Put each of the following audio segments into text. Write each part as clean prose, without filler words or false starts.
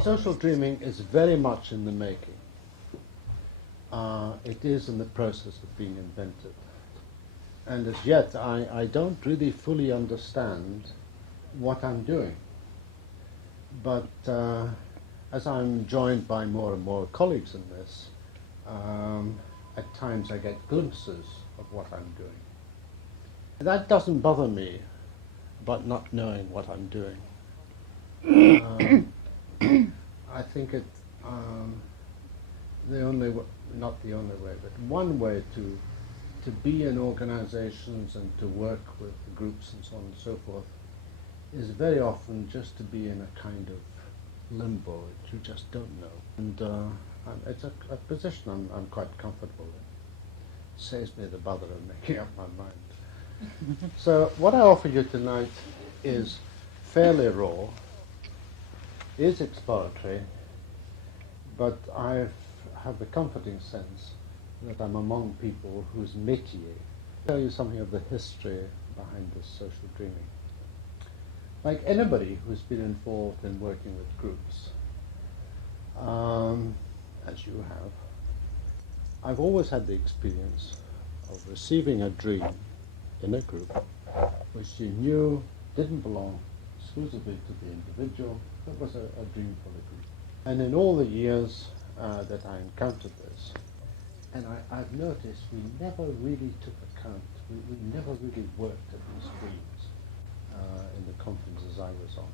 Social dreaming is very much in the making. It is in the process of being invented. And as yet, I don't really fully understand what I'm doing. But as I'm joined by more and more colleagues in this, at times I get glimpses of what I'm doing. That doesn't bother me about not knowing what I'm doing. I think it, the only way, not the only way, but one way to be in organizations and to work with groups and so on and so forth is very often just to be in a kind of limbo that you just don't know. And it's a position I'm quite comfortable in. It saves me the bother of making up my mind. So what I offer you tonight is fairly raw, is exploratory, but I have the comforting sense that I'm among people whose métier. I'll tell you something of the history behind this social dreaming. Like anybody who's been involved in working with groups, as you have, I've always had the experience of receiving a dream in a group which you knew didn't belong exclusively to the individual, but was a dream for the group. And in all the years that I encountered this, and I've noticed we never really took account, we never really worked at these dreams in the conferences I was on.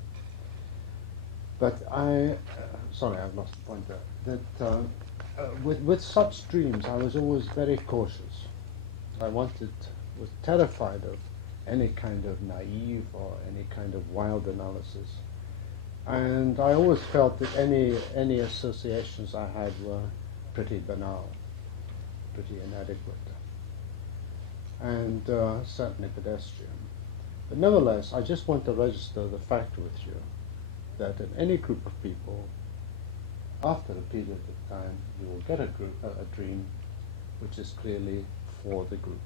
But sorry, I've lost the point there, that with such dreams I was always very cautious. I was terrified of any kind of naive or any kind of wild analysis. And I always felt that any associations I had were pretty banal, pretty inadequate, and certainly pedestrian. But nevertheless, I just want to register the fact with you that in any group of people, after a period of time, you will get a dream which is clearly for the group.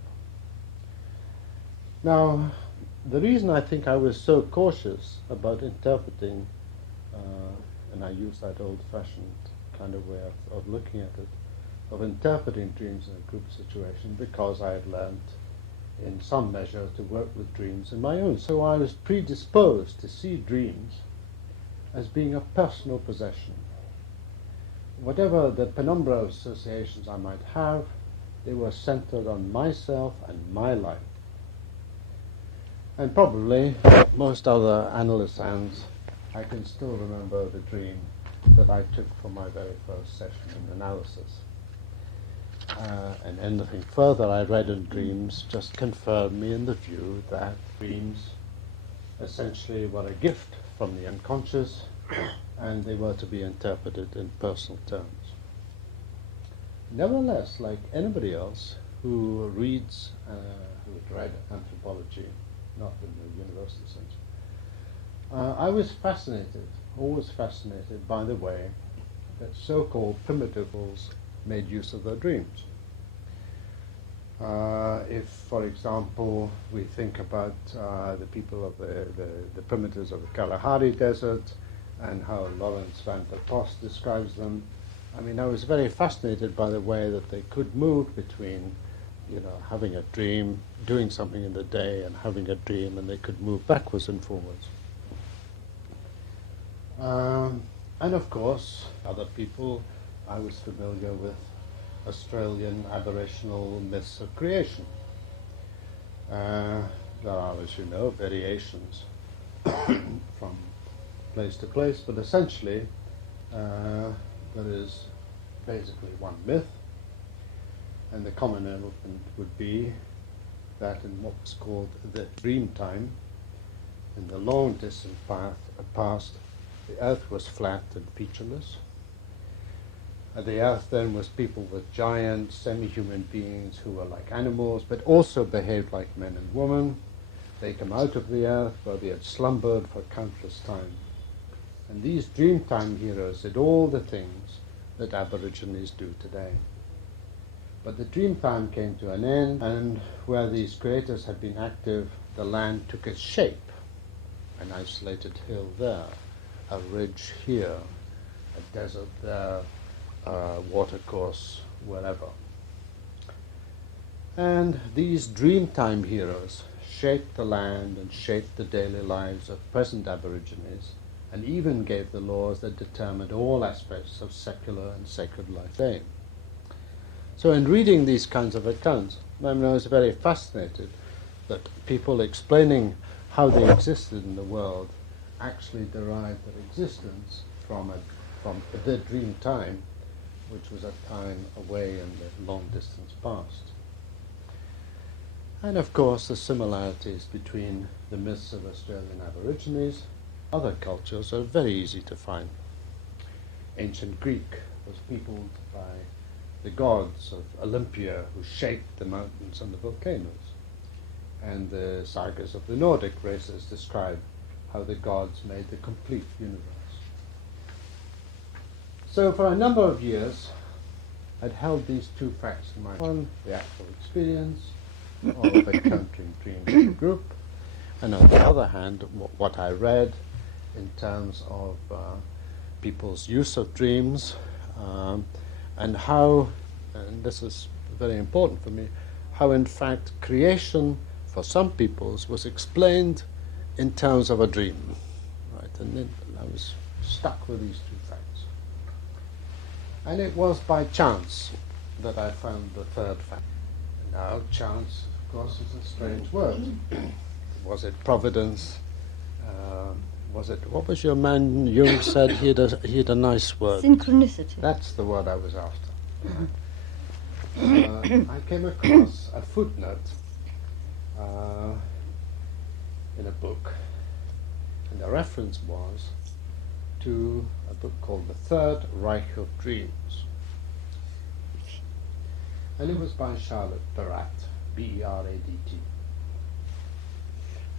Now, the reason I think I was so cautious about interpreting, and I use that old-fashioned kind of way of looking at it, of interpreting dreams in a group situation, because I had learned in some measure to work with dreams in my own. So I was predisposed to see dreams as being a personal possession. Whatever the penumbra of associations I might have, they were centered on myself and my life. And probably, most other analysts' hands, I can still remember the dream that I took for my very first session in analysis. And anything further I read in dreams just confirmed me in the view that dreams essentially were a gift from the unconscious, and they were to be interpreted in personal terms. Nevertheless, like anybody else who reads, who had read anthropology, not in the universal sense, I was fascinated, always fascinated by the way that so-called primitives made use of their dreams. If, for example, we think about the people of the primitives of the Kalahari Desert and how Lawrence van der Post describes them, I mean, I was very fascinated by the way that they could move between, having a dream, doing something in the day, and having a dream, and they could move backwards and forwards. And of course, other people, I was familiar with Australian aboriginal myths of creation. There are, as you know, variations from place to place, but essentially there is basically one myth, and the common element would be that in what was called the dream time, in the long distant past, the earth was flat and featureless. The earth then was people with giant semi-human beings who were like animals, but also behaved like men and women. They come out of the earth where they had slumbered for countless time. And these dreamtime heroes did all the things that Aborigines do today. But the dreamtime came to an end, and where these creators had been active, the land took its shape. An isolated hill there, a ridge here, a desert there, a watercourse, wherever. And these Dreamtime heroes shaped the land and shaped the daily lives of present Aborigines, and even gave the laws that determined all aspects of secular and sacred life. So in reading these kinds of accounts, I was very fascinated that people explaining how they existed in the world actually derived their existence from their dream time, which was a time away in the long distance past. And of course the similarities between the myths of Australian Aborigines and other cultures are very easy to find. Ancient Greek was peopled by the gods of Olympia, who shaped the mountains and the volcanoes. And the sagas of the Nordic races describe how the gods made the complete universe. So for a number of years, I'd held these two facts in mind. One, the actual experience of encountering dreams in a group, and on the other hand, what I read in terms of people's use of dreams, and how, and this is very important for me, how in fact creation for some peoples was explained in terms of a dream. Right? And then I was stuck with these two facts. And it was by chance that I found the third fact. Now, chance, of course, is a strange word. Was it providence? Was it, what was your man Jung said? He had a nice word. Synchronicity. That's the word I was after. I came across a footnote in a book, and the reference was to a book called The Third Reich of Dreams. And it was by Charlotte Beradt, B-E-R-A-D-T.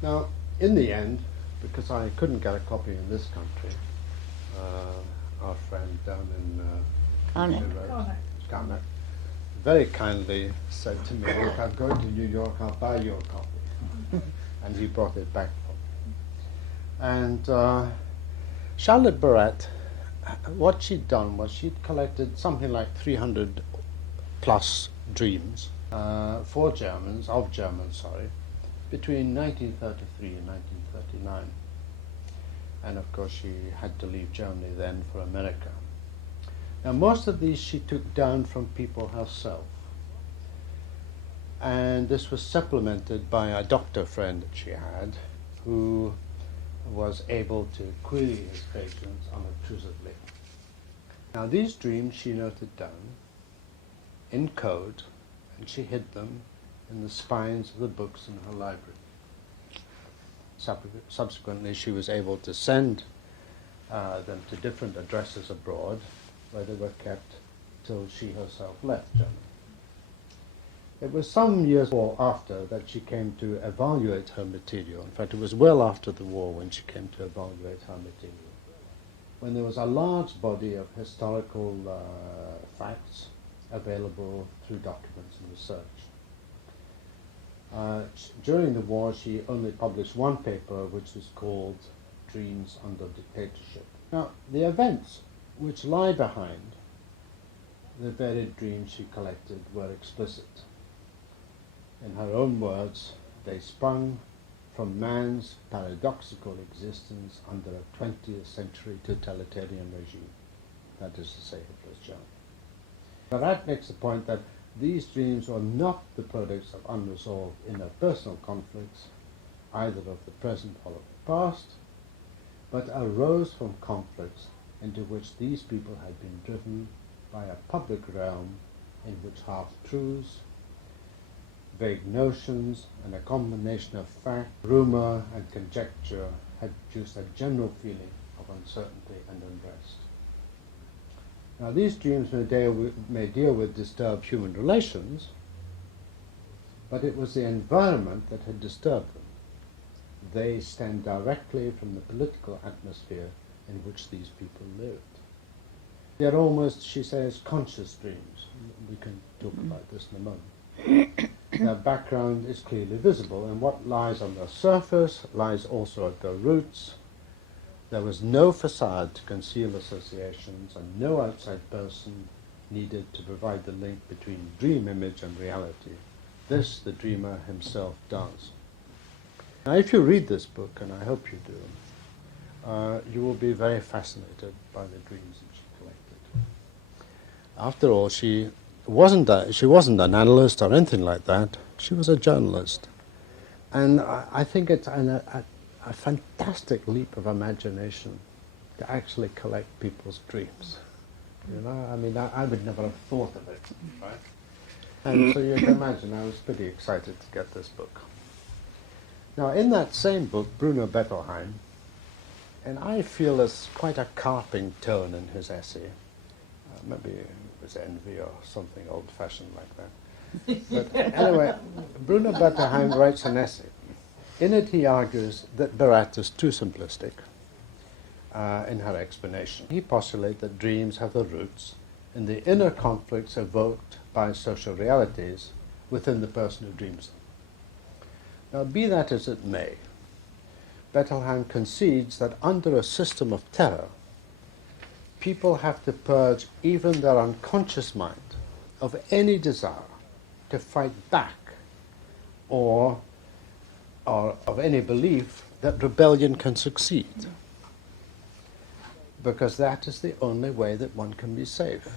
Now, in the end, because I couldn't get a copy in this country, our friend down in Skarnet very kindly said to me, look, I'm going to New York, I'll buy you a copy. And he brought it back for me. And Charlotte Beradt, what she'd done was she'd collected something like 300 plus dreams for Germans, between 1933 and 1939. And of course she had to leave Germany then for America. Now most of these she took down from people herself. And this was supplemented by a doctor friend that she had, who was able to query his patients unobtrusively. Now these dreams she noted down in code, and she hid them in the spines of the books in her library. Subsequently, she was able to send them to different addresses abroad, where they were kept till she herself left Germany. It was some years after that she came to evaluate her material. In fact, it was well after the war when she came to evaluate her material, when there was a large body of historical facts available through documents and research. During the war, she only published one paper, which was called Dreams Under Dictatorship. Now, the events which lie behind the varied dreams she collected were explicit. In her own words, they sprung from man's paradoxical existence under a 20th century totalitarian regime, that is to say, Hitler's Germany. Beradt makes the point that these dreams are not the products of unresolved interpersonal conflicts, either of the present or of the past, but arose from conflicts into which these people had been driven by a public realm in which half-truths, vague notions, and a combination of fact, rumor, and conjecture had produced a general feeling of uncertainty and unrest. Now, these dreams may deal with disturbed human relations, but it was the environment that had disturbed them. They stem directly from the political atmosphere in which these people lived. They are almost, she says, conscious dreams. We can talk about this in a moment. Their background is clearly visible, and what lies on the surface lies also at their roots. There was no facade to conceal associations, and no outside person needed to provide the link between dream image and reality. This the dreamer himself does. Now, if you read this book, and I hope you do, you will be very fascinated by the dreams that she collected. After all, she wasn't an analyst or anything like that. She was a journalist. And I think it's a fantastic leap of imagination to actually collect people's dreams. You know, I mean, I would never have thought of it, right? And so you can imagine I was pretty excited to get this book. Now, in that same book, Bruno Bettelheim, and I feel there's quite a carping tone in his essay. Maybe it was envy or something old-fashioned like that. But anyway, Bruno Bettelheim writes an essay. In it, he argues that Beradt is too simplistic in her explanation. He postulates that dreams have their roots in the inner conflicts evoked by social realities within the person who dreams them. Now, be that as it may, Bettelheim concedes that under a system of terror, people have to purge even their unconscious mind of any desire to fight back or of any belief that rebellion can succeed. Because that is the only way that one can be safe.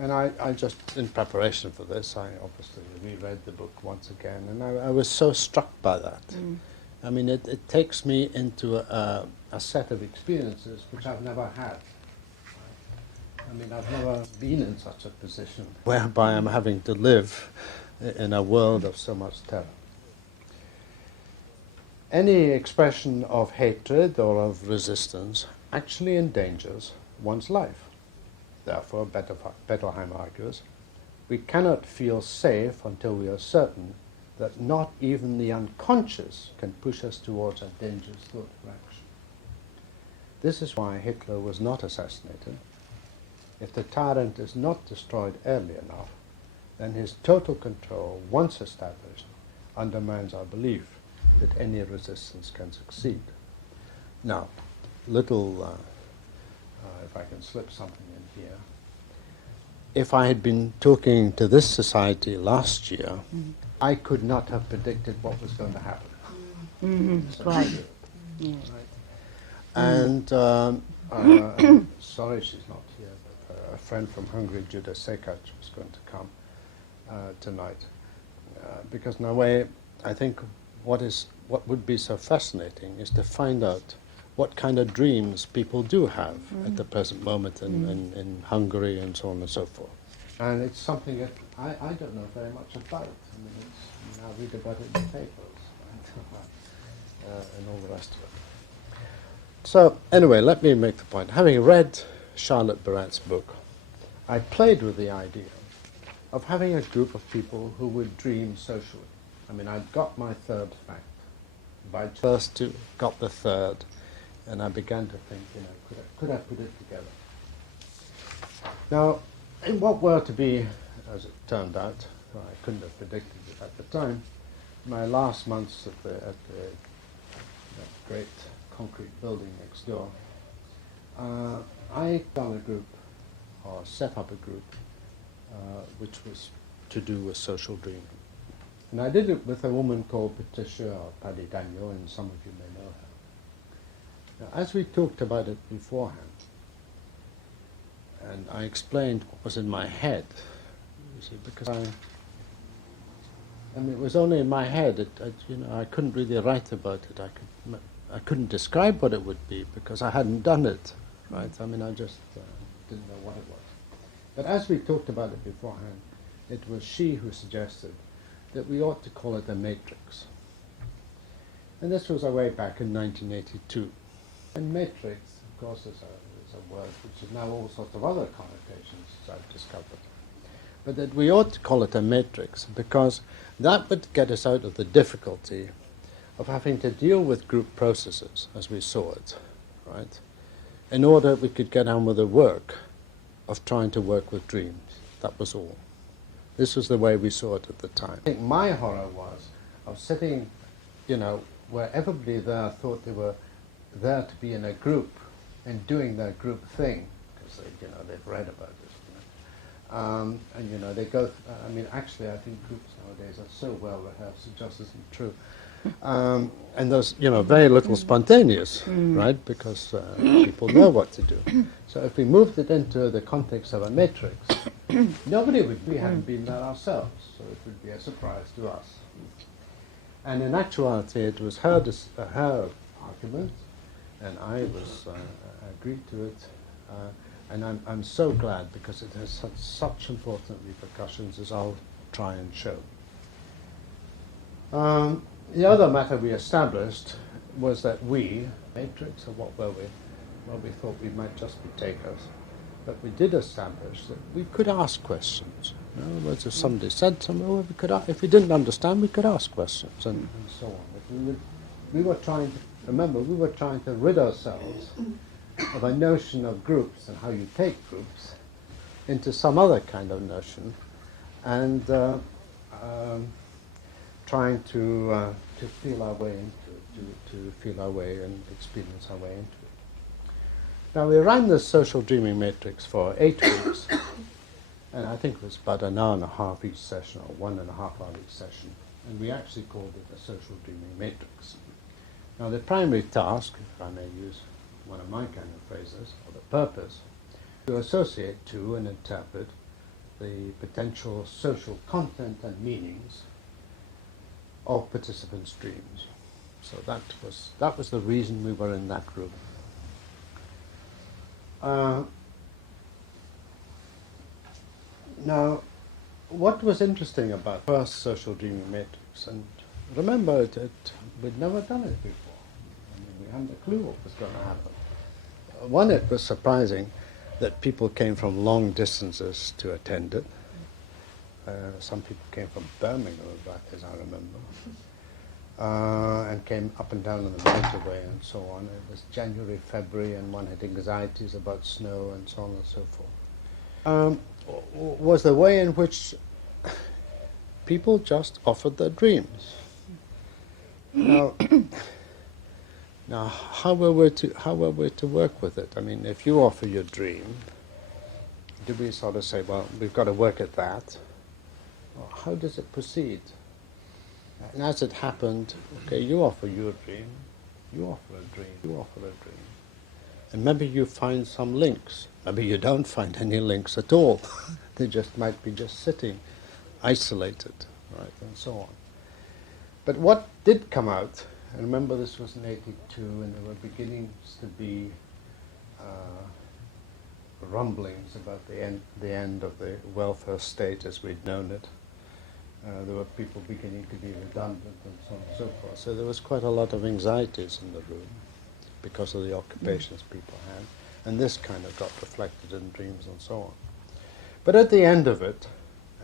And I just, in preparation for this, I obviously reread the book once again, and I was so struck by that. I mean, it takes me into a set of experiences which I've never had. I mean, I've never been in such a position whereby I'm having to live in a world of so much terror. Any expression of hatred or of resistance actually endangers one's life. Therefore, Bettelheim argues, we cannot feel safe until we are certain that not even the unconscious can push us towards a dangerous thought for action. This is why Hitler was not assassinated. If the tyrant is not destroyed early enough, then his total control, once established, undermines our belief that any resistance can succeed. Now, if I can slip something in here, if I had been talking to this society last year, I could not have predicted what was going to happen. Right. Yeah. And sorry she's not here, but a friend from Hungary, Judah Sekac, was going to come tonight. Because in a way, I think what would be so fascinating is to find out what kind of dreams people do have at the present moment in Hungary and so on and so forth. And it's something that I don't know very much about. I mean, I read about it in the papers and all the rest of it. So anyway, let me make the point. Having read Charlotte Berat's book, I played with the idea of having a group of people who would dream socially. I mean, I'd got my third fact. By first two, got the third, and I began to think, could I put it together? Now, in what were to be, as it turned out, I couldn't have predicted it at the time, my last months at that great concrete building next door, I found a group, or set up a group, which was to do with social dreaming. And I did it with a woman called Patricia, or Paddy Daniel, and some of you may know her. Now, as we talked about it beforehand, and I explained what was in my head, you see, because I mean, it was only in my head. I couldn't really write about it. I couldn't describe what it would be because I hadn't done it, right? I mean, I just didn't know what it was. But as we talked about it beforehand, it was she who suggested that we ought to call it a matrix. And this was way back in 1982. And matrix, of course, is a word which has now all sorts of other connotations, as I've discovered. But that we ought to call it a matrix because that would get us out of the difficulty of having to deal with group processes as we saw it, right? In order we could get on with the work of trying to work with dreams. That was all. This was the way we saw it at the time. I think my horror was of sitting, where everybody there thought they were there to be in a group and doing their group thing, because they've read about it. And they go. I mean, actually, I think groups nowadays are so well rehearsed, it just isn't true. And there's very little spontaneous, right? Because people know what to do. So if we moved it into the context of a matrix, we hadn't been there ourselves, so it would be a surprise to us. And in actuality, it was her argument, and I agreed to it. And I'm so glad, because it has such important repercussions, as I'll try and show. The other matter we established was that matrix, or what were we? Well, we thought we might just be takers. But we did establish that we could ask questions. In other words, if somebody said something, well, if we didn't understand, we could ask questions, and so on. But we were trying to rid ourselves of a notion of groups and how you take groups into some other kind of notion, and trying to feel our way into it, to feel our way and experience our way into it. Now, we ran this social dreaming matrix for 8 weeks, and I think it was about an hour and a half each session, or 1.5 hours each session, and we actually called it a social dreaming matrix. Now, the primary task, if I may use one of my kind of phrases, or the purpose, to associate to and interpret the potential social content and meanings of participants' dreams. So that was the reason we were in that room. Now, what was interesting about the first social dreaming matrix, and remember, we'd never done it before. I mean, we hadn't a clue what was going to happen. One, it was surprising that people came from long distances to attend it. Some people came from Birmingham, as I remember, and came up and down on the motorway and so on. It was January, February, and one had anxieties about snow and so on and so forth. Was the way in which people just offered their dreams. Now, how were we to work with it? I mean, if you offer your dream, do we sort of say, well, we've got to work at that? Or how does it proceed? And as it happened, okay, you offer your dream, you offer a dream, you offer a dream. And maybe you find some links. Maybe you don't find any links at all. They might be just sitting, isolated, right, and so on. But what did come out, and remember this was in '82, and there were beginnings to be rumblings about the end of the welfare state as we'd known it. There were people beginning to be redundant and so on and so forth. So there was quite a lot of anxieties in the room because of the occupations people had. And this kind of got reflected in dreams and so on. But at the end of it,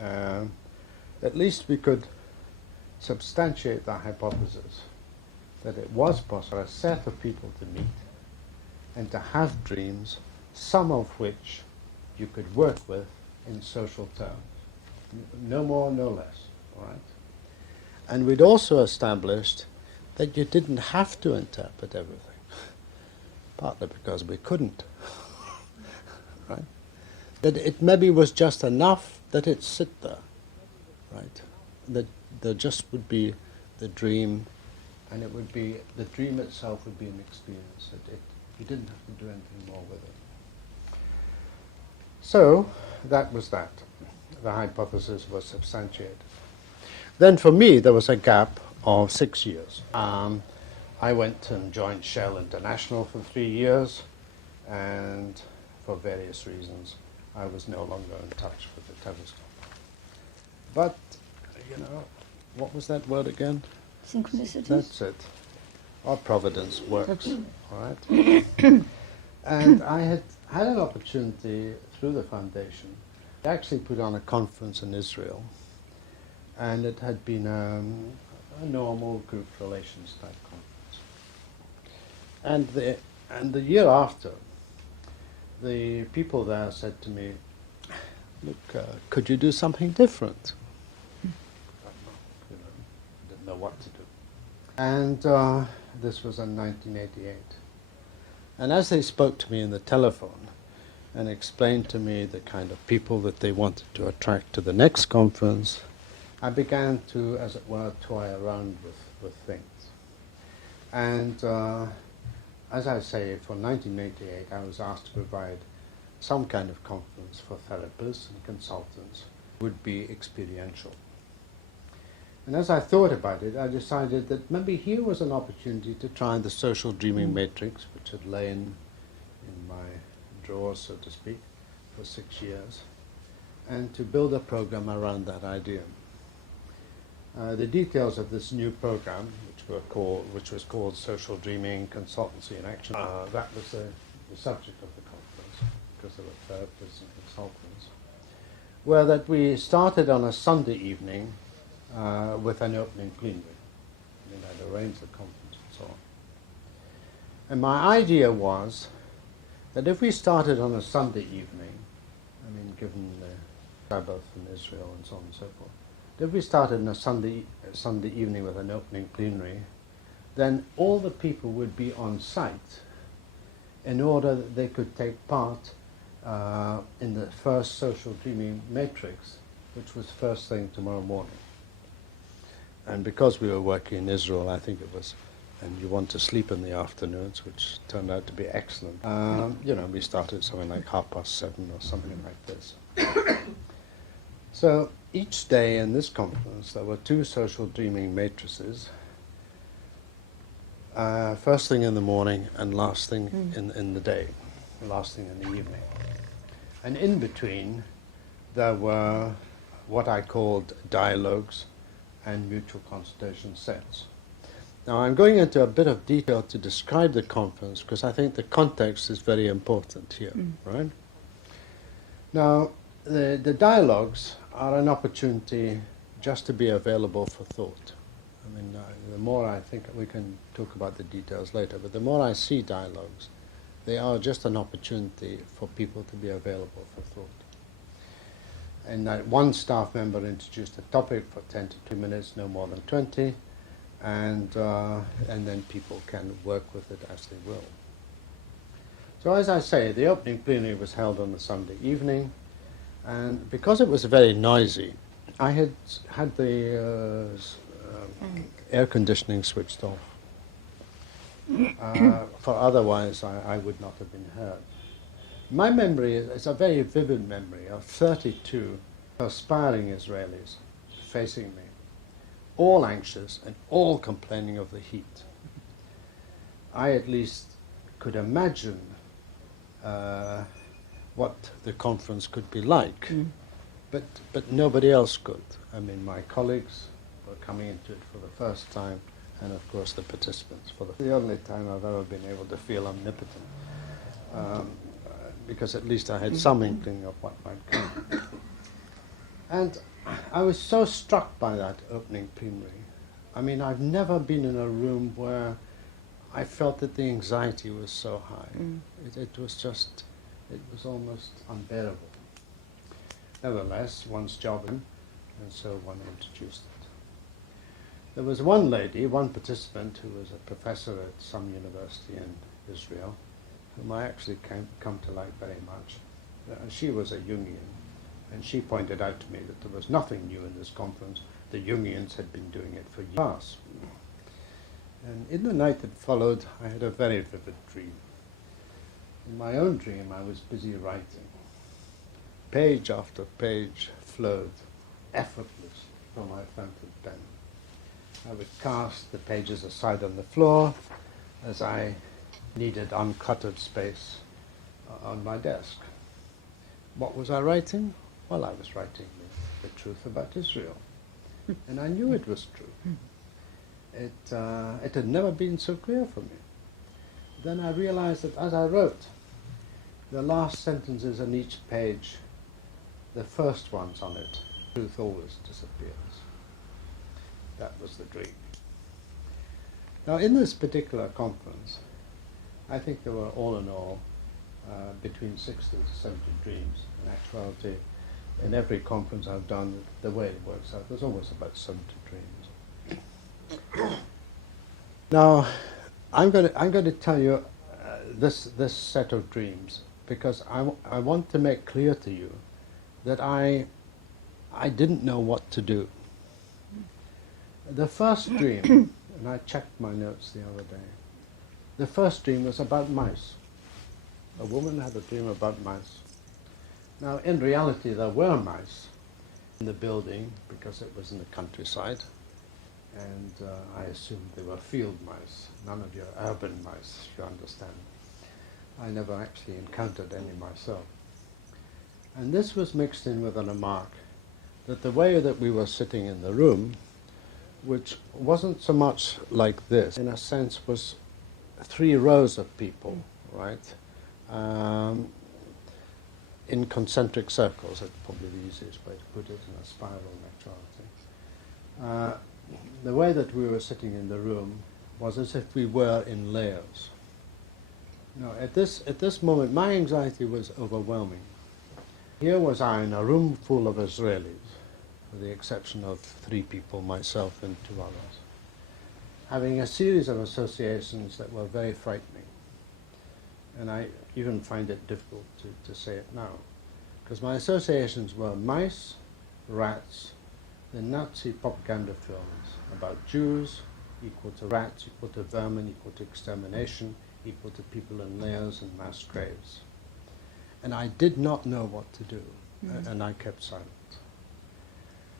at least we could substantiate the hypothesis that it was possible for a set of people to meet and to have dreams, some of which you could work with in social terms. No more, no less, all right? And we'd also established that you didn't have to interpret everything, partly because we couldn't, right? That it maybe was just enough that it sit there, right? That there just would be the dream, and it would be, the dream itself would be an experience. You didn't have to do anything more with it. So, that was that. The hypothesis was substantiated. Then for me, there was a gap of 6 years. I went and joined Shell International for 3 years, and for various reasons, I was no longer in touch with the telescope. But, what was that word again? Synchronicity. That's it. Our providence works, all right? And I had an opportunity through the foundation. I actually put on a conference in Israel, and it had been a normal group relations type conference. And the year after, the people there said to me, look, could you do something different? I didn't know what to do. And this was in 1988. And as they spoke to me in the telephone and explained to me the kind of people that they wanted to attract to the next conference, I began to, as it were, toy around with things. And as I say, for 1988, I was asked to provide some kind of conference for therapists and consultants. Would be experiential. And as I thought about it, I decided that maybe here was an opportunity to try the social dreaming matrix, which had lain in my drawers, so to speak, for 6 years, and to build a program around that idea. The details of this new program, which was called Social Dreaming Consultancy in Action, that was the subject of the conference, because there were therapists and consultants, were that we started on a Sunday evening with an opening plenary. I mean, I'd arranged the conference and so on. And my idea was that if we started on a Sunday evening, I mean, given the Sabbath in Israel and so on and so forth, if we started on a Sunday evening with an opening plenary, then all the people would be on site in order that they could take part in the first social dreaming matrix, which was first thing tomorrow morning. And because we were working in Israel, I think it was, and you want to sleep in the afternoons, which turned out to be excellent. We started something like 7:30 or something like this. So each day in this conference, there were 2 social dreaming matrices, first thing in the morning and last thing in the day, last thing in the evening. And in between, there were what I called dialogues and mutual consultation sets. Now, I'm going into a bit of detail to describe the conference because I think the context is very important here, right? Now, the dialogues are an opportunity just to be available for thought. I mean, the more I think, we can talk about the details later, but the more I see dialogues, they are just an opportunity for people to be available for thought. And one staff member introduced a topic for 10 to 2 minutes, no more than 20, and then people can work with it as they will. So as I say, the opening plenary was held on a Sunday evening, and because it was very noisy, I had the air conditioning switched off. For otherwise I would not have been heard. My memory is a very vivid memory of 32 aspiring Israelis facing me, all anxious and all complaining of the heat. I at least could imagine what the conference could be like, but nobody else could. I mean, my colleagues were coming into it for the first time, and of course the participants for the only time I've ever been able to feel omnipotent. Because at least I had some inkling of what might come. And I was so struck by that opening plenary. I mean, I've never been in a room where I felt that the anxiety was so high. It was almost unbearable. Nevertheless, one's job, and so one introduced it. There was one lady, one participant, who was a professor at some university in Israel, whom I actually come to like very much. She was a Jungian, and she pointed out to me that there was nothing new in this conference. The Jungians had been doing it for years. And in the night that followed, I had a very vivid dream. In my own dream, I was busy writing. Page after page flowed, effortless, from my fountain pen. I would cast the pages aside on the floor as I needed uncluttered space on my desk. What was I writing? Well, I was writing the truth about Israel. And I knew it was true. It had never been so clear for me. Then I realized that as I wrote, the last sentences on each page, the first ones on it, truth always disappears. That was the dream. Now, in this particular conference, I think there were all in all between 60 to 70 dreams. In actuality, in every conference I've done, the way it works out, there's always about 70 dreams. Now, I'm going to tell you this set of dreams, because I want to make clear to you that I didn't know what to do. The first dream, and I checked my notes the other day, the first dream was about mice. A woman had a dream about mice. Now, in reality, there were mice in the building because it was in the countryside, and I assumed they were field mice, none of your urban mice, if you understand. I never actually encountered any myself. And this was mixed in with a remark that the way that we were sitting in the room, which wasn't so much like this, in a sense was 3 rows of people, right? In concentric circles, that's probably the easiest way to put it, in a spiral actuality. The way that we were sitting in the room was as if we were in layers. Now, at this moment, my anxiety was overwhelming. Here was I in a room full of Israelis, with the exception of 3 people, myself and 2 others, having a series of associations that were very frightening. And I even find it difficult to say it now, because my associations were mice, rats, the Nazi propaganda films about Jews equal to rats, equal to vermin, equal to extermination, equal to people in layers and mass graves. And I did not know what to do, and I kept silent.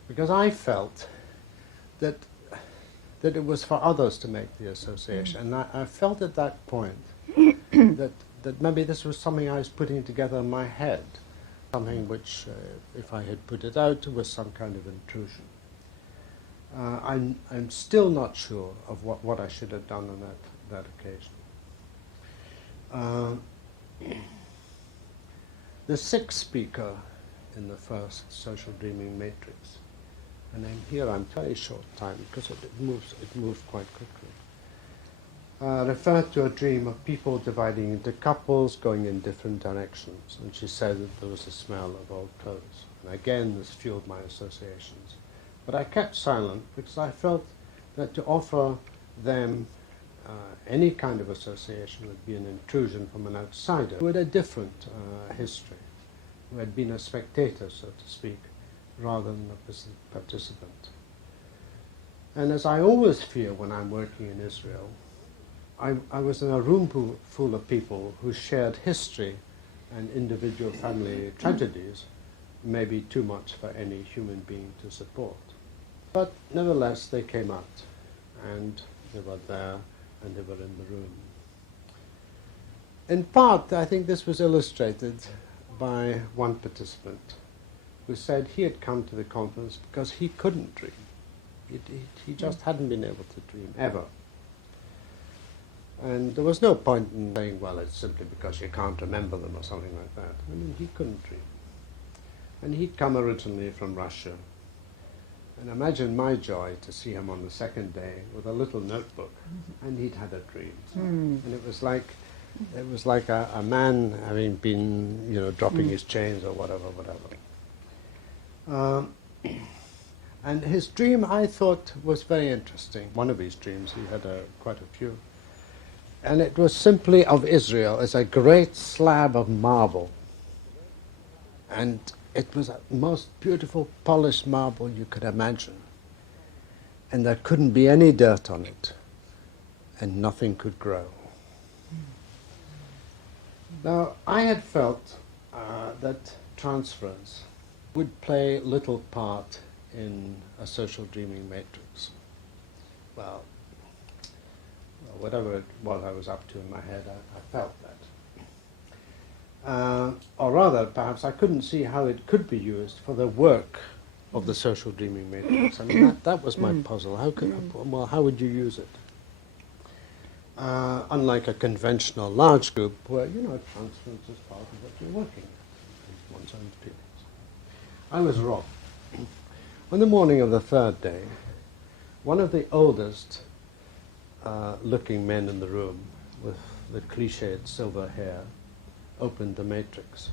Because I felt that it was for others to make the association, and I felt at that point that maybe this was something I was putting together in my head, something which, if I had put it out, was some kind of intrusion. I'm still not sure of what I should have done on that occasion. The 6th speaker in the first social dreaming matrix, and here I'm very short time because it moves quite quickly, referred to a dream of people dividing into couples going in different directions, and she said that there was a smell of old clothes. And again, this fueled my associations. But I kept silent because I felt that to offer them any kind of association would be an intrusion from an outsider who had a different history, who had been a spectator, so to speak, rather than a participant. And as I always feel when I'm working in Israel, I was in a room full of people who shared history and individual family tragedies, maybe too much for any human being to support. But nevertheless, they came out, and they were there, and they were in the room. In part, I think this was illustrated by one participant who said he had come to the conference because he couldn't dream. He just hadn't been able to dream, ever. And there was no point in saying, well, it's simply because you can't remember them or something like that. I mean, he couldn't dream. And he'd come originally from Russia. And imagine my joy to see him on the 2nd day with a little notebook, and he'd had a dream. And it was like a man having been, dropping his chains or whatever. And his dream, I thought, was very interesting. One of his dreams, he had quite a few. And it was simply of Israel as a great slab of marble. And it was the most beautiful polished marble you could imagine. And there couldn't be any dirt on it. And nothing could grow. Now, I had felt that transference would play little part in a social dreaming matrix. Well, whatever it was I was up to in my head, I felt that. Or rather, perhaps I couldn't see how it could be used for the work of the social dreaming matrix. I mean, that was my puzzle. How would you use it? Unlike a conventional large group where, transference is part of what you're working on, one's own feelings. I was wrong. On the morning of the 3rd day, one of the oldest looking men in the room with the cliched silver hair opened the matrix.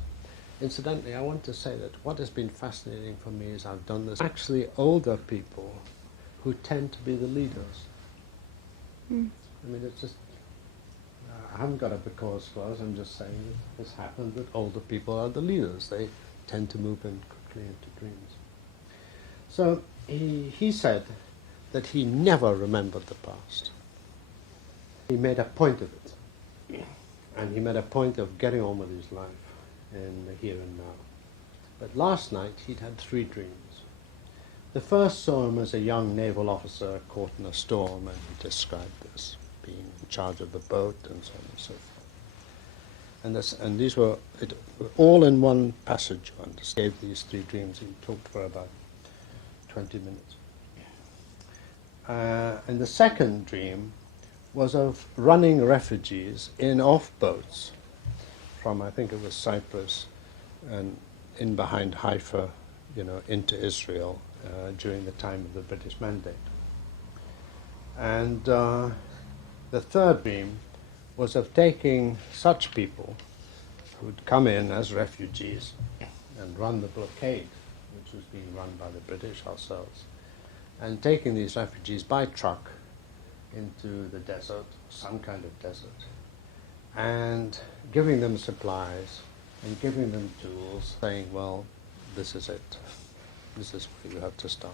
Incidentally, I want to say that what has been fascinating for me is I've done this. Actually, older people who tend to be the leaders. I mean, it's just haven't got a because clause, I'm just saying that it's happened that older people are the leaders. They tend to move in quickly into dreams. So he said that he never remembered the past. He made a point of it. And he made a point of getting on with his life in the here and now. But last night he'd had 3 dreams. The first saw him as a young naval officer caught in a storm, and he described this, being in charge of the boat and so on and so forth. And these were all in one passage. You understand? Gave these 3 dreams. He talked for about 20 minutes. And the second dream was of running refugees off boats from, I think it was Cyprus, and in behind Haifa, into Israel during the time of the British Mandate. And the third dream was of taking such people who'd come in as refugees and run the blockade, which was being run by the British ourselves, and taking these refugees by truck into the desert, some kind of desert, and giving them supplies and giving them tools, saying, well, this is it. This is where you have to start.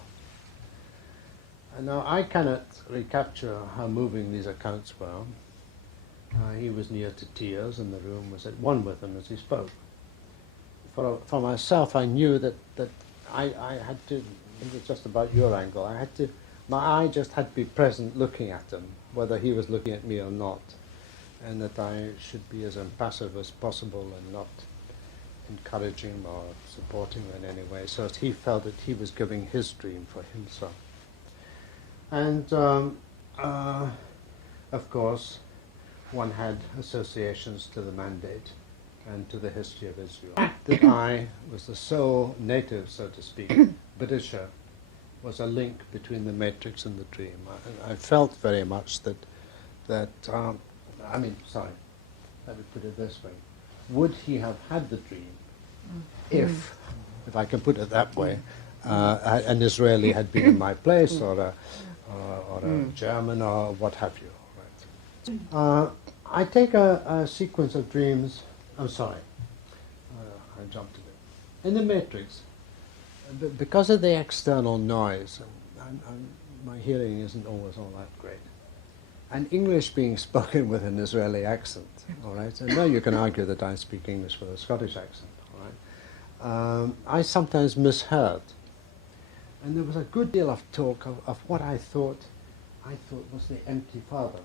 And now I cannot recapture how moving these accounts were. He was near to tears, and the room was at one with him as he spoke. For myself, I knew that I had to, it was just about your angle, my eye just had to be present looking at him, whether he was looking at me or not, and that I should be as impassive as possible and not encouraging him or supporting him in any way, so that he felt that he was giving his dream for himself. And of course, one had associations to the Mandate and to the history of Israel. That I was the sole native, so to speak, Britisher, was a link between the matrix and the dream. I felt very much that let me put it this way. Would he have had the dream if I can put it that way, an Israeli had been in my place, or a German, or what have you? Right. I take a sequence of dreams. I'm sorry, I jumped a bit. In the matrix, because of the external noise, my hearing isn't always all that great. And English being spoken with an Israeli accent, all right? And now you can argue that I speak English with a Scottish accent, all right? I sometimes misheard. And there was a good deal of talk of what I thought was the empty father.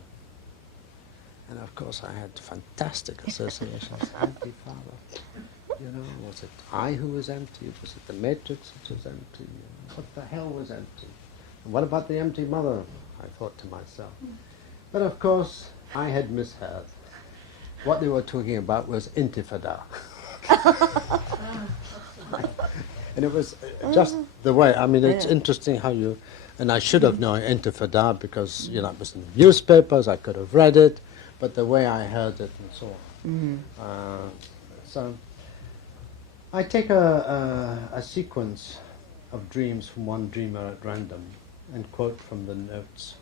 And of course I had fantastic associations. Empty father. Was it I who was empty? Was it the matrix which was empty? What the hell was empty? And what about the empty mother? I thought to myself. But of course, I had misheard. What they were talking about was intifada. And it was just the way, it's interesting how you, and I should have known intifada because, it was in the newspapers, I could have read it, but the way I heard it and so on. So I take a sequence of dreams from one dreamer at random and quote from the notes.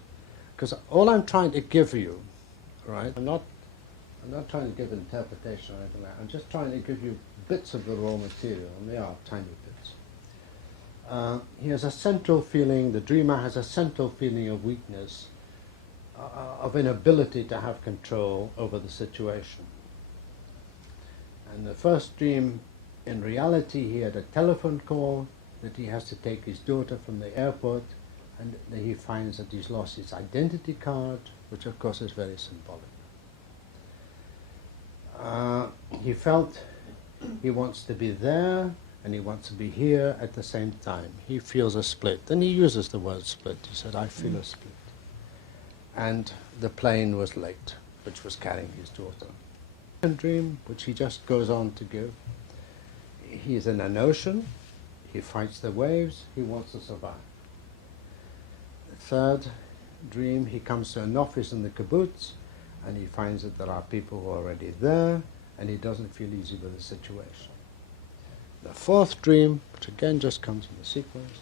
Because all I'm trying to give you, right, I'm not trying to give interpretation or anything like that. I'm just trying to give you bits of the raw material, and they are tiny bits. He has a central feeling, the dreamer has a central feeling of weakness, of inability to have control over the situation. And the first dream, in reality, he had a telephone call that he has to take his daughter from the airport, and he finds that he's lost his identity card, which of course is very symbolic. He felt he wants to be there and he wants to be here at the same time. He feels a split, and he uses the word split. He said, I feel a split. And the plane was late, which was carrying his daughter. A dream, which he just goes on to give. He's in an ocean, he fights the waves, he wants to survive. Third dream, he comes to an office in the kibbutz and he finds that there are people who are already there and he doesn't feel easy with the situation. The fourth dream, which again just comes in the sequence,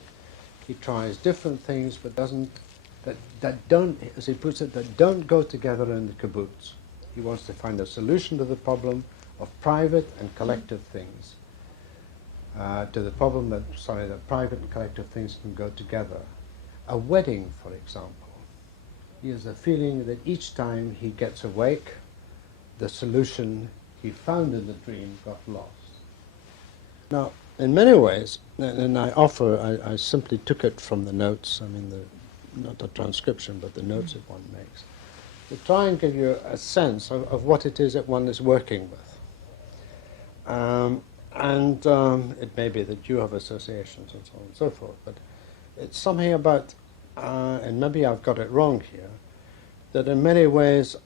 he tries different things but that don't, as he puts it, that don't go together in the kibbutz. He wants to find a solution to the problem of private and collective things, to the problem that, that private and collective things can go together. A wedding, for example. He has a feeling that each time he gets awake, the solution he found in the dream got lost. Now, in many ways, and I simply took it from the notes, I mean, not the transcription, but the notes that one makes, to try and give you a sense of what it is that one is working with. It may be that you have associations and so on and so forth, but it's something about, and maybe I've got it wrong here, that in many ways,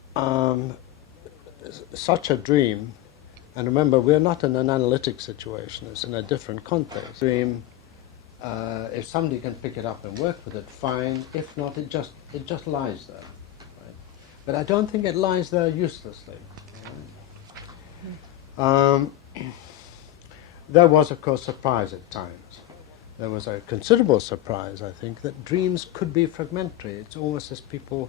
such a dream, and remember, we're not in an analytic situation, it's in a different context. Dream, if somebody can pick it up and work with it, fine. If not, it just lies there. Right? But I don't think it lies there uselessly. Right? There was, of course, surprise at times. There was a considerable surprise, I think, that dreams could be fragmentary. It's almost as people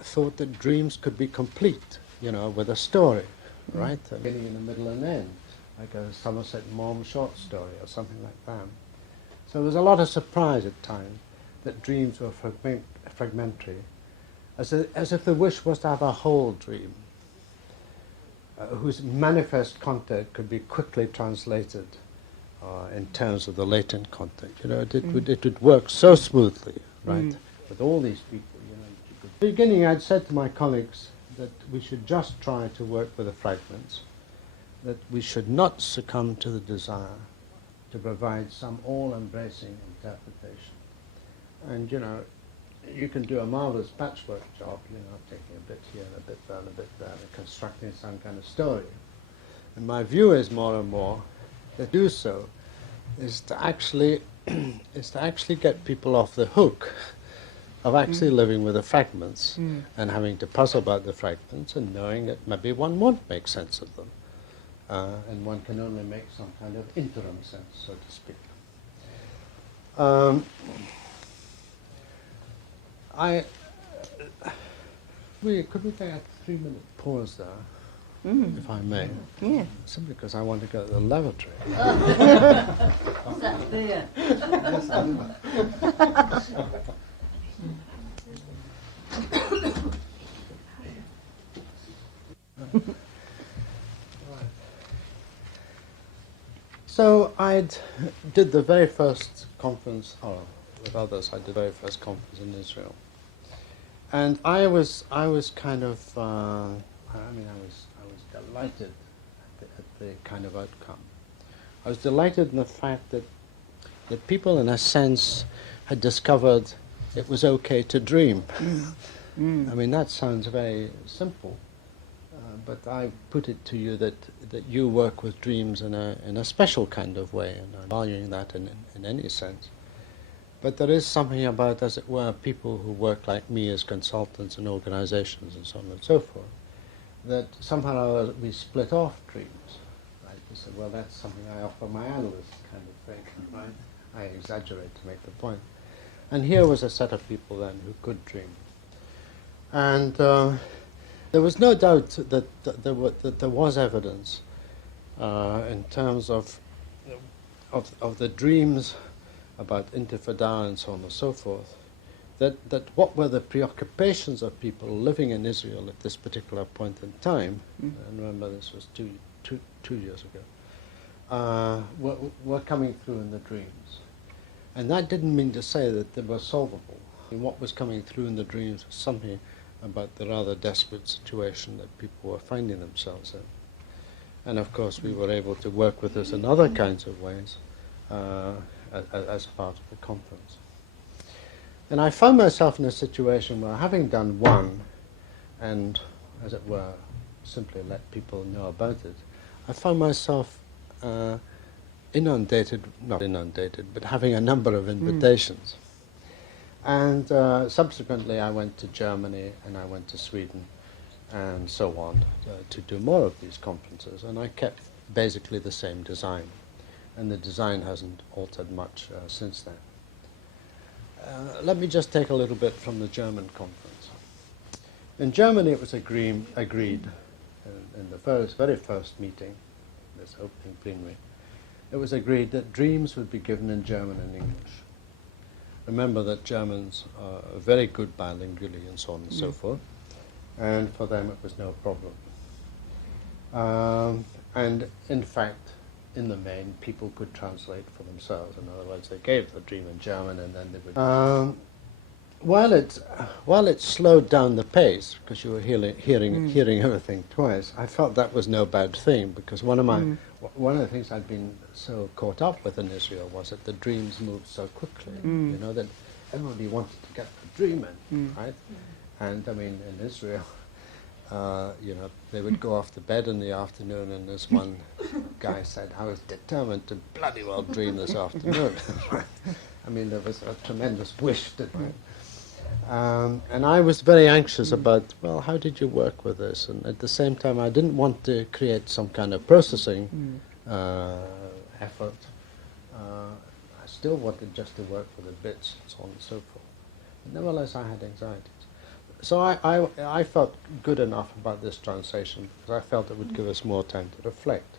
thought that dreams could be complete, you know, with a story, right? A beginning and a middle and end, like a Somerset Maugham short story or something like that. So there was a lot of surprise at times that dreams were fragmentary, as if the wish was to have a whole dream, whose manifest content could be quickly translated in terms of the latent content. You know, it would work so smoothly, right, with all these people. You know, at the beginning, I'd said to my colleagues that we should just try to work with the fragments, that we should not succumb to the desire to provide some all-embracing interpretation. And, you know, you can do a marvelous patchwork job, you know, taking a bit here and a bit there and a bit there and constructing some kind of story. And my view is more and more that do so is to actually get people off the hook of actually living with the fragments and having to puzzle about the fragments and knowing that maybe one won't make sense of them. And one can only make some kind of interim sense, so to speak. Could we take a 3-minute pause there, if I may? Yeah. Simply because I want to go to the lavatory. Sat there. So I did the very first conference, or with others, I did the very first conference in Israel. And I was kind of, I was delighted at the kind of outcome. I was delighted in the fact that people, in a sense, had discovered it was okay to dream. I mean, that sounds very simple, but I put it to you that you work with dreams in a special kind of way, and I'm valuing that in any sense. But there is something about, as it were, people who work like me as consultants in organizations and so on and so forth, that somehow we split off dreams. Right? We say, well, that's something I offer my analysts, kind of thing, right? I exaggerate to make the point. And here was a set of people then who could dream. And there was no doubt that there was evidence in terms of the dreams about Intifada and so on and so forth, that what were the preoccupations of people living in Israel at this particular point in time, and remember this was two years ago, were coming through in the dreams. And that didn't mean to say that they were solvable. And what was coming through in the dreams was something about the rather desperate situation that people were finding themselves in. And of course we were able to work with this in other kinds of ways as part of the conference. And I found myself in a situation where, having done one, and as it were, simply let people know about it, I found myself inundated, not inundated, but having a number of invitations. And subsequently I went to Germany and I went to Sweden and so on to do more of these conferences, and I kept basically the same design, and the design hasn't altered much since then. Let me just take a little bit from the German conference. In Germany it was agreed in the very first meeting, this opening plenary, it was agreed that dreams would be given in German and English. Remember that Germans are very good bilingually and so on and so forth, and for them it was no problem. And in fact, in the main, people could translate for themselves. In other words, they gave the dream in German and then they would... While it slowed down the pace, because you were hearing everything twice, I felt that was no bad thing, because one of the things I'd been so caught up with in Israel was that the dreams moved so quickly. You know, that everybody wanted to get the dream in, right? And I mean, in Israel, you know, they would go off to bed in the afternoon, and this one guy said, "I was determined to bloody well dream this afternoon." Right? I mean, there was a tremendous wish, right? And I was very anxious about, well, how did you work with this? And at the same time, I didn't want to create some kind of processing effort. I still wanted just to work with the bits and so on and so forth. But nevertheless, I had anxieties. So I felt good enough about this translation because I felt it would give us more time to reflect.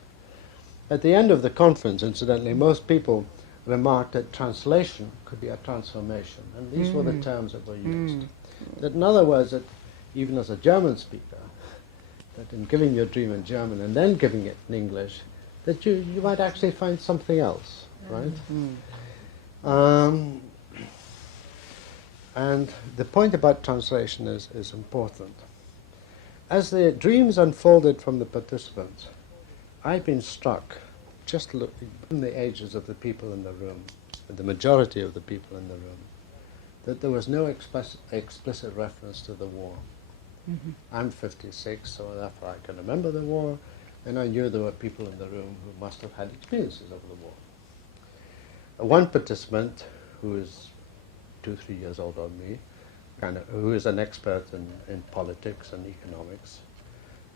At the end of the conference, incidentally, most people remarked that translation could be a transformation, and these were the terms that were used. That in other words, that even as a German speaker, that in giving your dream in German and then giving it in English, that you might actually find something else, right? And the point about translation is important. As the dreams unfolded from the participants, I've been struck, just looking from the ages of the people in the room, the majority of the people in the room, that there was no explicit reference to the war. I'm 56, so therefore I can remember the war, and I knew there were people in the room who must have had experiences of the war. One participant, who is 2-3 years older than me, who is an expert in politics and economics,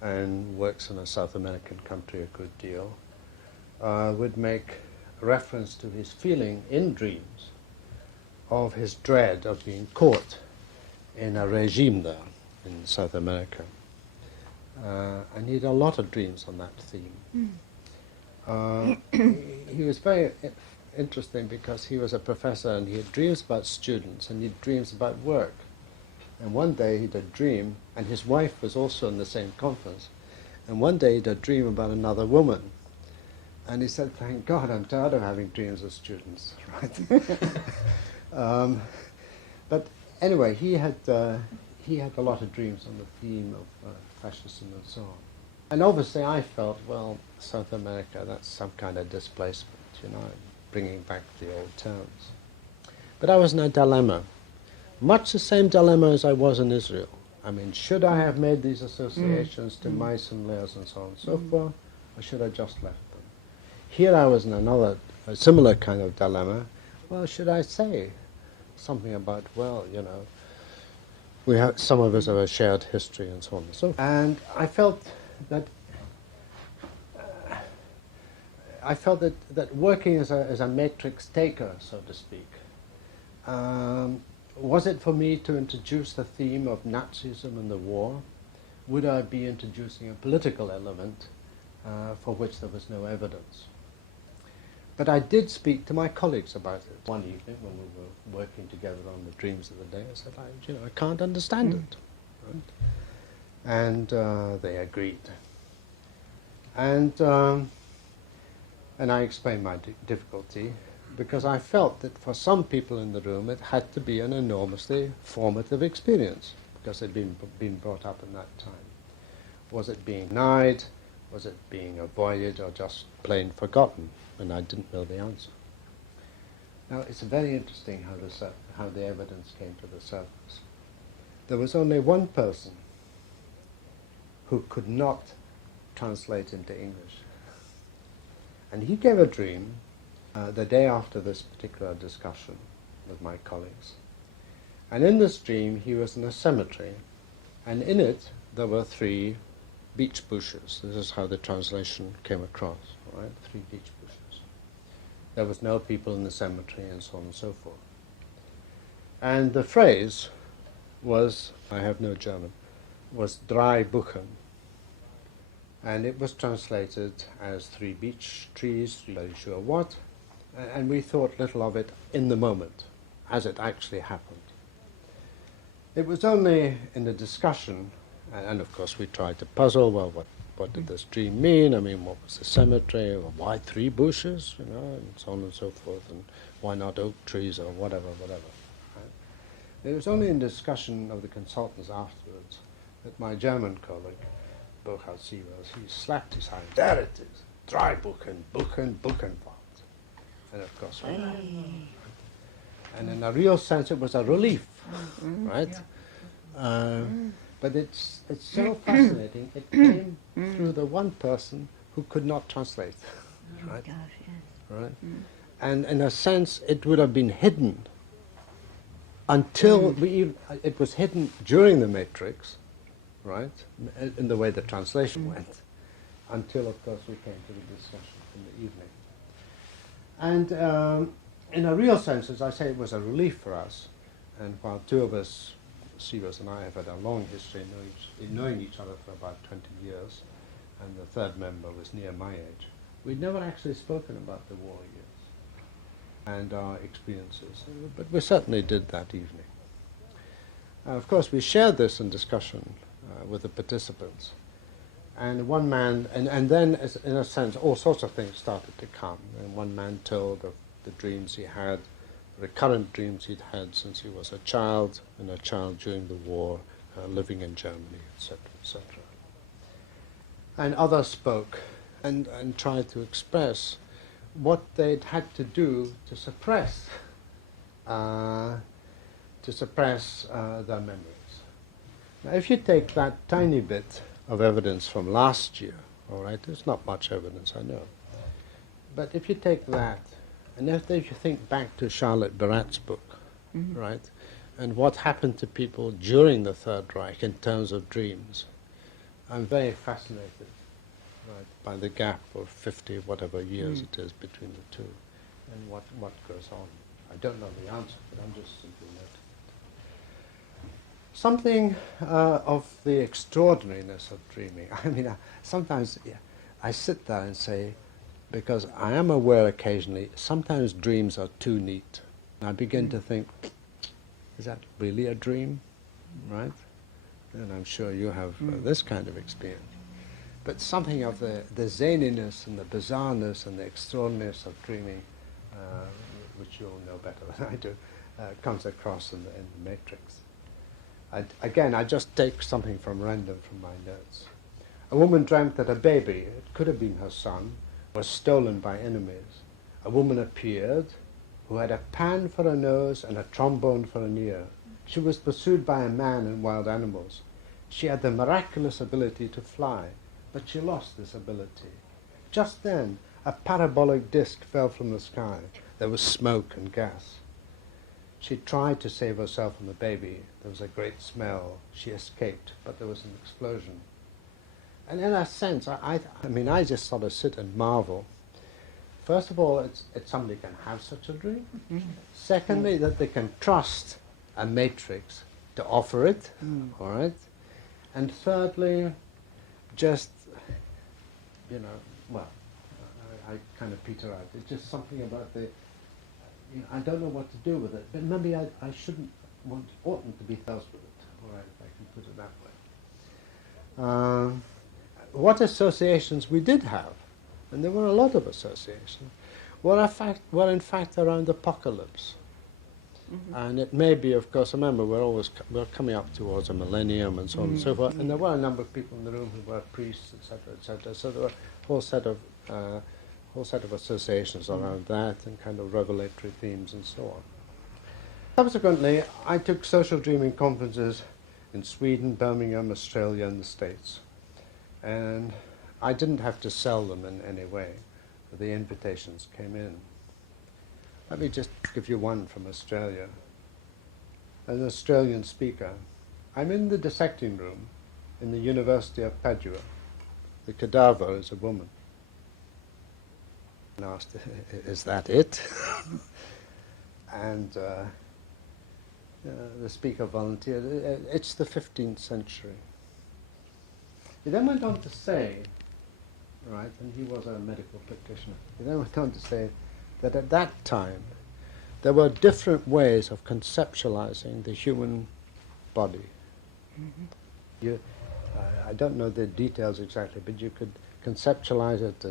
and works in a South American country a good deal, would make reference to his feeling in dreams of his dread of being caught in a regime there in South America. And he had a lot of dreams on that theme. He was very interesting because he was a professor and he had dreams about students and he had dreams about work. And one day he had a dream, and his wife was also in the same conference, and one day he had a dream about another woman. And he said, "Thank God, I'm tired of having dreams of students," right? But anyway, he had a lot of dreams on the theme of fascism and so on. And obviously I felt, well, South America, that's some kind of displacement, you know, bringing back the old terms. But I was in a dilemma, much the same dilemma as I was in Israel. I mean, should I have made these associations to mice and layers and so on and so forth, or should I just left them? Here I was in a similar kind of dilemma. Well, should I say something about, well, you know, some of us have a shared history and so on and so forth. And I felt that working as a matrix taker, so to speak, was it for me to introduce the theme of Nazism and the war? Would I be introducing a political element for which there was no evidence? But I did speak to my colleagues about it. One evening when we were working together on the dreams of the day, I said, I can't understand it. Right? And they agreed. And I explained my difficulty because I felt that for some people in the room it had to be an enormously formative experience because they'd been brought up in that time. Was it being denied? Was it being avoided or just plain forgotten? And I didn't know the answer. Now, it's very interesting how the evidence came to the surface. There was only one person who could not translate into English. And he gave a dream the day after this particular discussion with my colleagues. And in this dream, he was in a cemetery, and in it there were 3 beech bushes. This is how the translation came across, all right? 3 beech bushes. There was no people in the cemetery and so on and so forth. And the phrase was, I have no German, was drei Buchen. And it was translated as three beech trees, three very sure what, and we thought little of it in the moment, as it actually happened. It was only in the discussion, and of course we tried to puzzle, well, what did this dream mean? I mean, what was the cemetery? Or why three bushes? You know, and so on and so forth, and why not oak trees or whatever. Right? It was only in discussion of the consultants afterwards that my German colleague, Burkhard Sievers, he slapped his hand. There it is, drei Buchen, Buchenwald. And of course, and in a real sense, it was a relief, right? But it's so fascinating. It came through the one person who could not translate, right? Gosh, yes. Right? And in a sense, it would have been hidden until it was hidden during the Matrix, right? In the way the translation went, until of course we came to the discussion in the evening. And in a real sense, as I say, it was a relief for us. And while two of us, Sievers and I, have had a long history in knowing each other for about 20 years, and the third member was near my age, we'd never actually spoken about the war years and our experiences, but we certainly did that evening. Of course, we shared this in discussion with the participants, and one man, and then, in a sense, all sorts of things started to come, and one man told of the dreams he had, recurrent dreams he'd had since he was a child, and a child during the war, living in Germany, etc., etc. And others spoke and tried to express what they'd had to do to suppress their memories. Now, if you take that tiny bit of evidence from last year, all right, there's not much evidence, I know, but if you take that, and if you think back to Charlotte Barat's book, right, and what happened to people during the Third Reich in terms of dreams, I'm very fascinated, right, by the gap of 50 whatever years it is between the two, and what goes on. I don't know the answer, but I'm just simply noting it. Something of the extraordinariness of dreaming. I mean, sometimes I sit there and say, because I am aware occasionally, sometimes dreams are too neat. And I begin to think, is that really a dream, right? And I'm sure you have this kind of experience. But something of the zaniness and the bizarreness and the extraordinariness of dreaming, which you'll know better than I do, comes across in the Matrix. Again, I just take something from random from my notes. A woman dreamt that a baby, it could have been her son, was stolen by enemies. A woman appeared who had a pan for a nose and a trombone for an ear. She was pursued by a man and wild animals. She had the miraculous ability to fly, but she lost this ability. Just then, a parabolic disc fell from the sky. There was smoke and gas. She tried to save herself and the baby. There was a great smell. She escaped, but there was an explosion. And in a sense, I mean, I just sort of sit and marvel. First of all, it's somebody can have such a dream. Secondly, that they can trust a matrix to offer it, all right? And thirdly, just, you know, well, I kind of peter out. It's just something about the, you know, I don't know what to do with it, but maybe I oughtn't to be thus with it, all right, if I can put it that way. What associations we did have, and there were a lot of associations, were in fact around apocalypse. And it may be, of course, remember, we're coming up towards a millennium and so on and so forth, and there were a number of people in the room who were priests, etc., etc. So there were a whole set of associations around that, and kind of revelatory themes and so on. Subsequently, I took social dreaming conferences in Sweden, Birmingham, Australia, and the States. And I didn't have to sell them in any way. The invitations came in. Let me just give you one from Australia. An Australian speaker. I'm in the dissecting room in the University of Padua. The cadaver is a woman. And asked, is that it? And the speaker volunteered, it's the 15th century. He then went on to say right? And he was a medical practitioner. He then went on to say that at that time there were different ways of conceptualizing the human body. You, I don't know the details exactly, but you could conceptualize it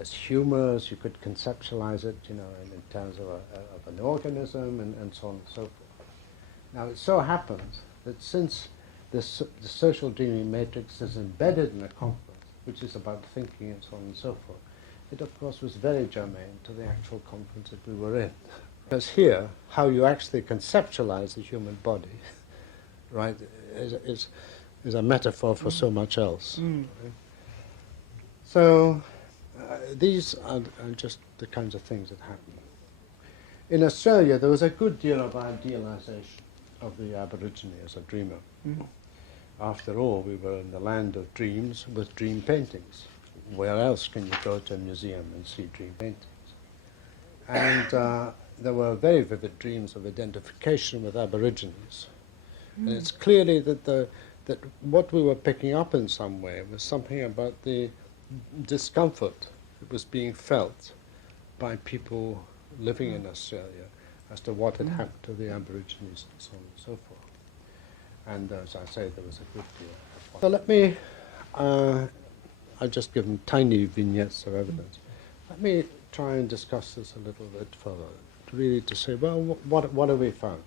as humors. You could conceptualize it, you know, in terms of an organism, and so on and so forth. Now, it so happens that since the social dreaming matrix is embedded in a conference, which is about thinking and so on and so forth, it of course was very germane to the actual conference that we were in. Because here, how you actually conceptualize the human body, right, is a metaphor for so much else. Right? So these are just the kinds of things that happen. In Australia, there was a good deal of idealization of the Aborigine as a dreamer. After all, we were in the land of dreams with dream paintings. Where else can you go to a museum and see dream paintings? And there were very vivid dreams of identification with Aborigines. And it's clearly that what we were picking up in some way was something about the discomfort that was being felt by people living in Australia as to what had happened to the Aborigines and so on and so forth. And as I say, there was a good deal of what. So let me, I've just given tiny vignettes of evidence. Let me try and discuss this a little bit further, really to say, well, what have we found?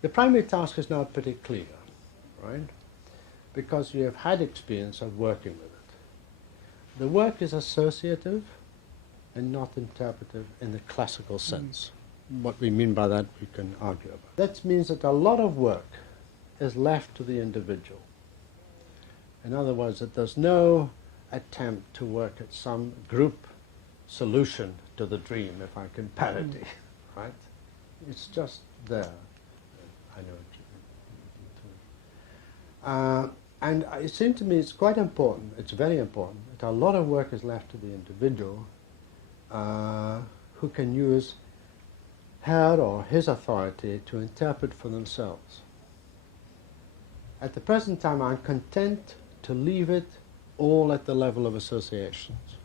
The primary task is now pretty clear, right? Because we have had experience of working with it. The work is associative and not interpretive in the classical sense. What we mean by that, we can argue about. That means that a lot of work is left to the individual. In other words, that there's no attempt to work at some group solution to the dream, if I can parody, right? It's just there. I know what you mean. And it seems to me it's quite important, it's very important, that a lot of work is left to the individual who can use her or his authority to interpret for themselves. At the present time, I'm content to leave it all at the level of associations.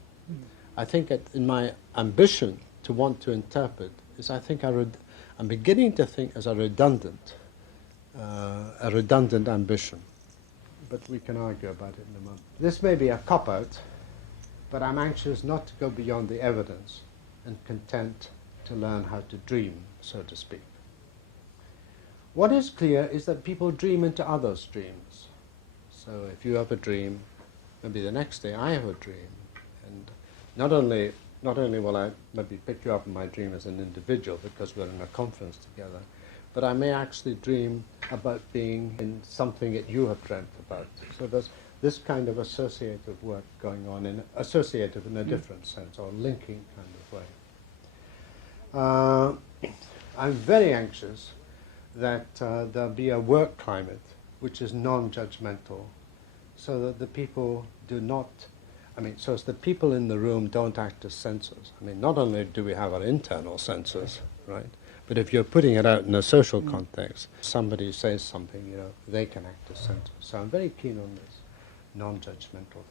I think in my ambition to want to interpret is, I think I'm beginning to think as a redundant ambition. But we can argue about it in a moment. This may be a cop-out, but I'm anxious not to go beyond the evidence and content to learn how to dream, so to speak. What is clear is that people dream into others' dreams. So if you have a dream, maybe the next day I have a dream, and not only will I maybe pick you up in my dream as an individual because we're in a conference together, but I may actually dream about being in something that you have dreamt about. So there's this kind of associative work going on, associative in a different sense, or linking kind of way. I'm very anxious that there'll be a work climate which is non-judgmental, so that the people do not, so as the people in the room don't act as censors. Not only do we have our internal censors, right, but if you're putting it out in a social context, somebody says something, they can act as censors. So I'm very keen on this non-judgmental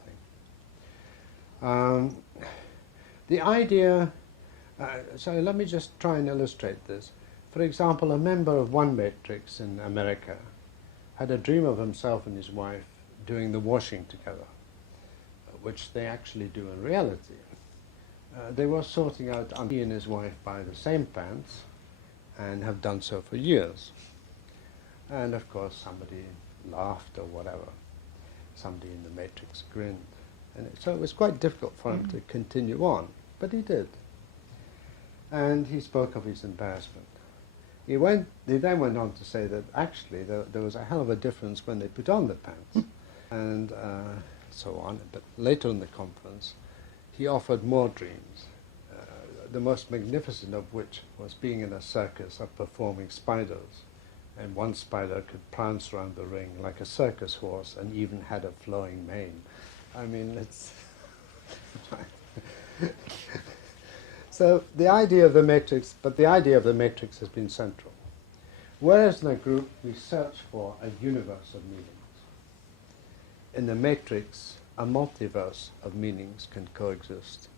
thing. The idea, so let me just try and illustrate this. For example, a member of one matrix in America had a dream of himself and his wife doing the washing together, which they actually do in reality. They were sorting out, he and his wife buy the same pants and have done so for years. And of course somebody laughed or whatever. Somebody in the matrix grinned. And so it was quite difficult for him to continue on, but he did. And he spoke of his embarrassment. He then went on to say that actually there was a hell of a difference when they put on the pants, and so on. But later in the conference, he offered more dreams, the most magnificent of which was being in a circus of performing spiders, and one spider could prance around the ring like a circus horse and even had a flowing mane. It's... So the idea of the matrix, has been central. Whereas in a group we search for a universe of meanings, in the matrix a multiverse of meanings can coexist.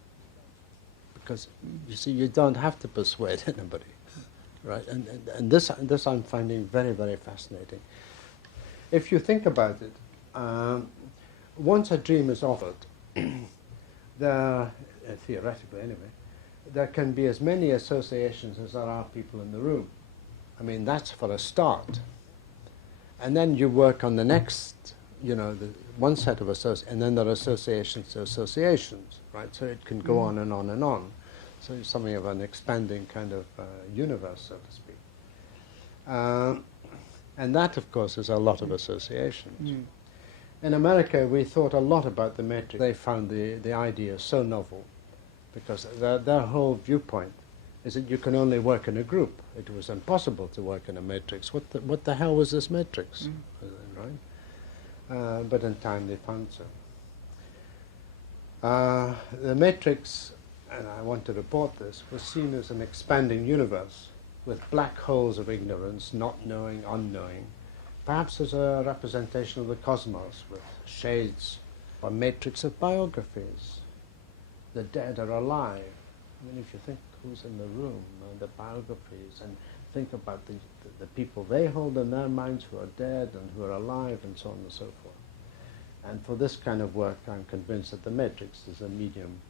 Because, you see, you don't have to persuade anybody, right? And this I'm finding very, very fascinating. If you think about it, once a dream is offered, there, theoretically anyway, there can be as many associations as there are people in the room. I mean, that's for a start. And then you work on the next, the one set of associations, and then there are associations to associations, right? So it can go on and on and on. So it's something of an expanding kind of universe, so to speak. And that, of course, is a lot of associations. In America, we thought a lot about the matrix. They found the idea so novel, because their whole viewpoint is that you can only work in a group. It was impossible to work in a matrix. What the hell was this matrix? Right? But in time they found so. The matrix, and I want to report this, was seen as an expanding universe with black holes of ignorance, not knowing, unknowing, perhaps as a representation of the cosmos with shades, a matrix of biographies. The dead are alive. I mean, if you think who's in the room, the biographies, and think about the people they hold in their minds who are dead and who are alive, and so on and so forth. And for this kind of work, I'm convinced that the matrix is a medium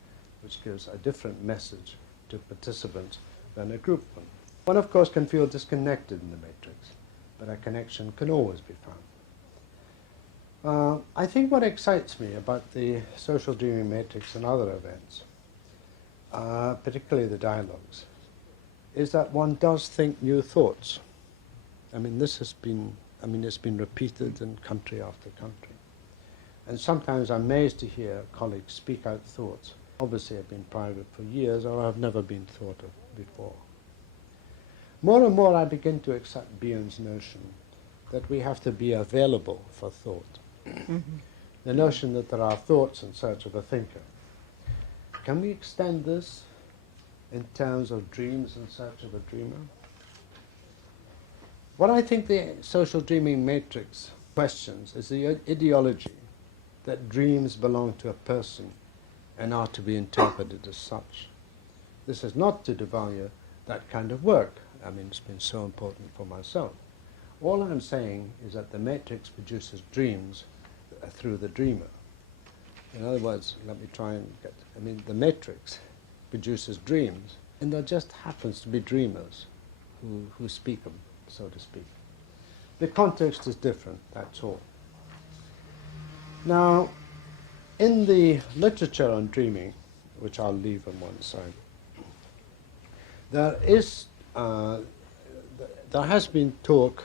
which gives a different message to participants than a group one. One, of course, can feel disconnected in the matrix, but a connection can always be found. I think what excites me about the social dreaming matrix and other events, particularly the dialogues, is that one does think new thoughts. I mean, it's been repeated in country after country. And sometimes I'm amazed to hear colleagues speak out thoughts. Obviously, have been private for years or have never been thought of before. More and more I begin to accept Bion's notion that we have to be available for thought. The notion that there are thoughts in search of a thinker. Can we extend this in terms of dreams in search of a dreamer? What I think the social dreaming matrix questions is the ideology that dreams belong to a person and are to be interpreted as such. This is not to devalue that kind of work. I mean, it's been so important for myself. All I'm saying is that the matrix produces dreams through the dreamer. In other words, let me try and get, the matrix produces dreams, and there just happens to be dreamers who speak them, so to speak. The context is different, that's all. Now, in the literature on dreaming, which I'll leave on one side, there has been talk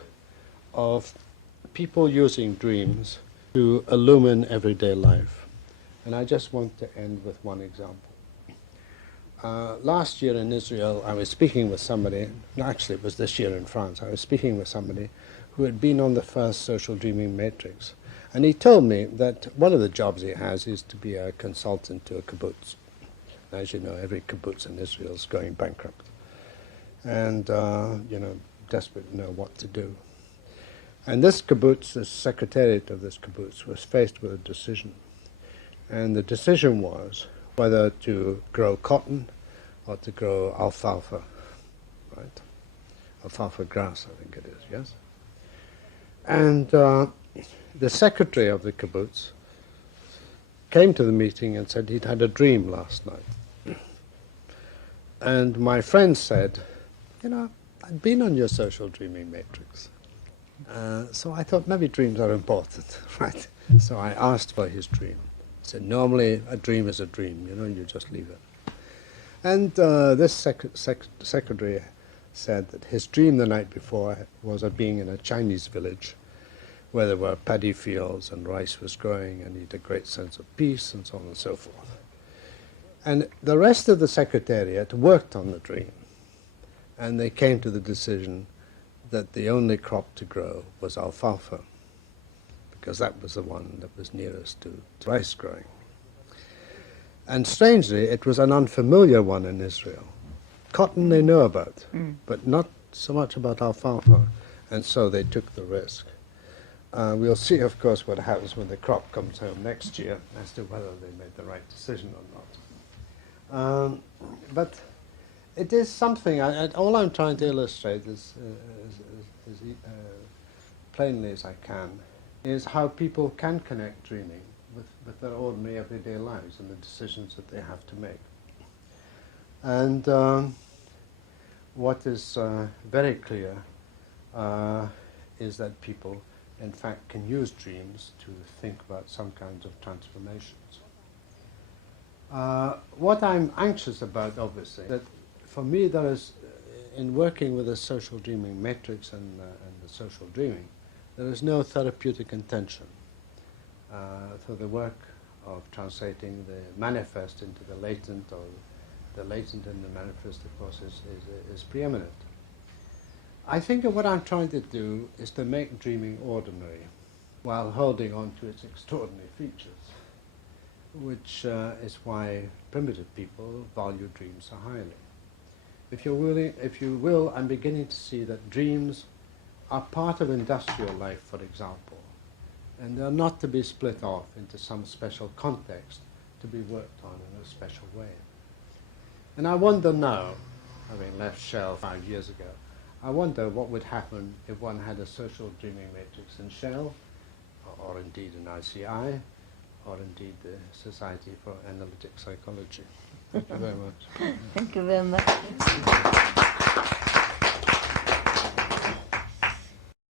of people using dreams to illumine everyday life. And I just want to end with one example. Last year in Israel, I was speaking with somebody, actually it was this year in France, I was speaking with somebody who had been on the first social dreaming matrix. And he told me that one of the jobs he has is to be a consultant to a kibbutz. As you know, every kibbutz in Israel is going bankrupt. And, desperate to know what to do. And this kibbutz, the secretariat of this kibbutz, was faced with a decision. And the decision was whether to grow cotton or to grow alfalfa, right? Alfalfa grass, I think it is, yes? And the secretary of the kibbutz came to the meeting and said he'd had a dream last night. And my friend said, I'd been on your social dreaming matrix. So I thought maybe dreams are important, right? So I asked for his dream. He said, normally a dream is a dream, you just leave it. And this secretary said that his dream the night before was of being in a Chinese village where there were paddy fields and rice was growing and he had a great sense of peace and so on and so forth. And the rest of the secretariat worked on the dream. And they came to the decision that the only crop to grow was alfalfa, because that was the one that was nearest to rice growing. And strangely, it was an unfamiliar one in Israel. Cotton they know about, but not so much about alfalfa, and so they took the risk. we'll see, of course, what happens when the crop comes home next year as to whether they made the right decision or not. But it is something, all I'm trying to illustrate is, plainly as I can, is how people can connect dreaming with their ordinary everyday lives and the decisions that they have to make. And what is very clear is that people, in fact, can use dreams to think about some kinds of transformations. What I'm anxious about, obviously, that for me there is, in working with the social dreaming matrix and the social dreaming, there is no therapeutic intention. So the work of translating the manifest into the latent, or the latent in the manifest, of course, is preeminent. I think that what I'm trying to do is to make dreaming ordinary while holding on to its extraordinary features, which is why primitive people value dreams so highly. If you will, I'm beginning to see that dreams are part of industrial life, for example, and they're not to be split off into some special context to be worked on in a special way. And I wonder now, having left Shell 5 years ago, I wonder what would happen if one had a social dreaming matrix in Shell, or indeed in ICI, or indeed the Society for Analytic Psychology. Thank you very much. Thank you very much.